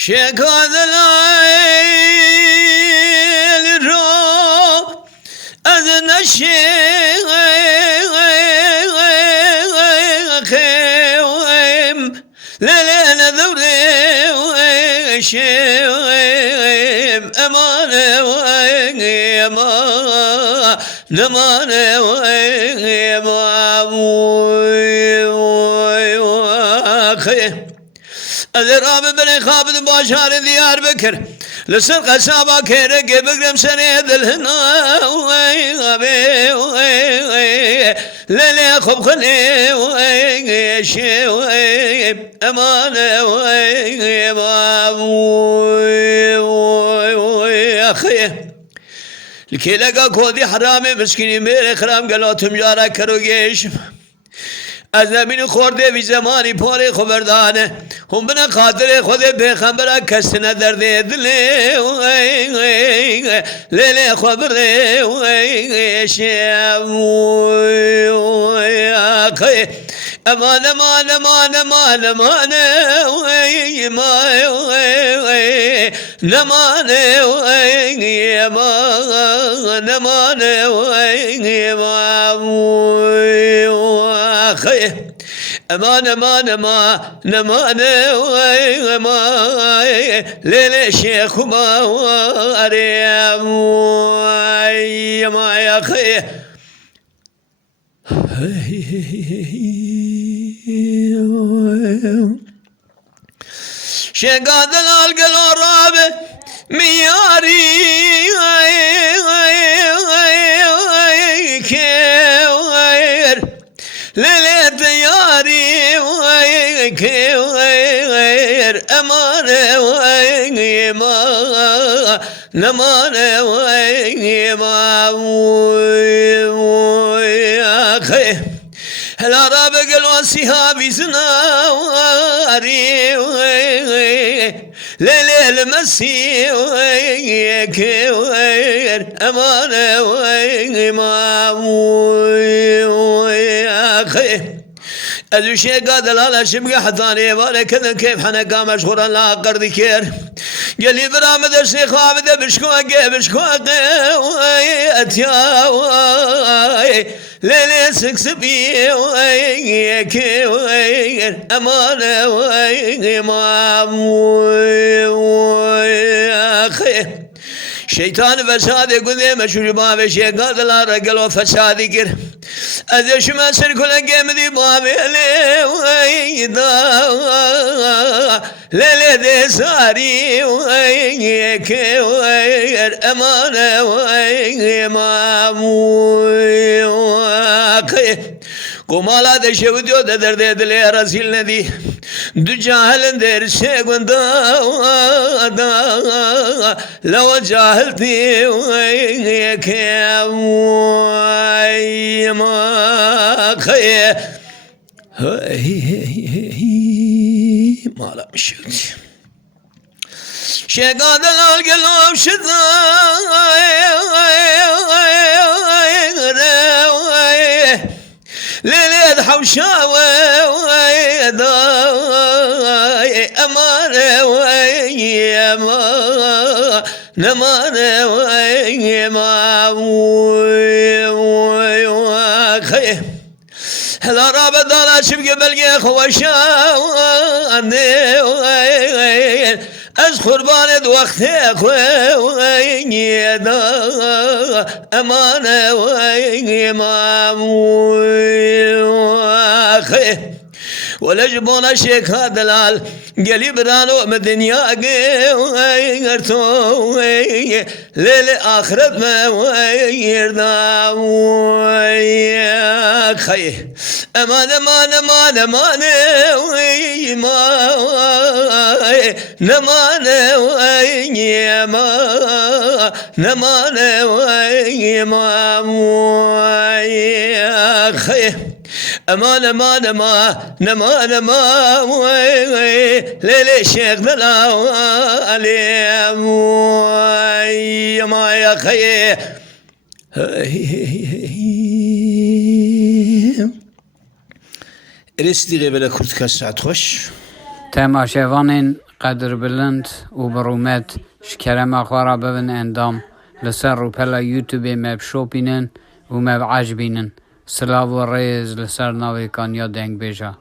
شكاد الليل رو أذن الشيخ ليلة ذوري شيم أمانة ويما نمانة ويما أذراب بن خابد باشار ديار بكر لسر قصابة كيرك بقرم سنيد الهنا للي خب خلي شيء أمانة أخي لكي لقا كودي حرامي مسكيني ميري خرام قالوا تمجارا كروگيش از نبین خورده بی زمانی پاره خبردانه هم بنا خاطر خود پیغمبر کس ندرده دله لیله خبره شیم امان امان امان امان امان نمان نمان امان امان امان امان ليلة شيخ ما اريم ما يا اخي شقاد القلو الرابع مياري كير ليلة دياري كير أمانة ويما نمانة ويما أخي هلا رابق الوصيها زناري ليلة المسي كير أمانة ويما أخي أدوشي قادل على شبقى حطاني وانا كذا كيف حنا قام مشهورا لا قرد كير قال لي برامد الشيخ عابد بشكوك اتيا ليلي سكسبي كير امانه اخي شيطان فساد قذي مشهور بابي شيخ قادل على رجل وفساد كير أذش ما سركل جمدي بابي ليلة دي ساري كير أمانة قمالا ده شوديو ده درد دل رسول ندي دو جاهل در سيغن دا لو جاهلتي ما خي مالا مشوت شقاد القلب شذا ليلة حوشاوي أمانة ويما نمانة ويما خي هلا رابط دالا شبك بلقي خوشان از قربان وقت خويدا أمانة ويما خي ولا جبونا شيخ دلال قلي برانو مدنيا غيرتو ليل آخرت ما ويردا خي امان امان امان امان ويما نمان ويما نمان ويما خي امان امان امان امان امان ليلي شيخ بلا علي ما يا خي رسیدی قبل کرد که ساعت خوش تماشاوان قدر بلند و برومت شکرم اخوارا ببن اندام لسر رو پلا یوتیوب مب شوپینن و مب عجبینن سلاو و ریز لسر ناوی کانیا دنگ بیجا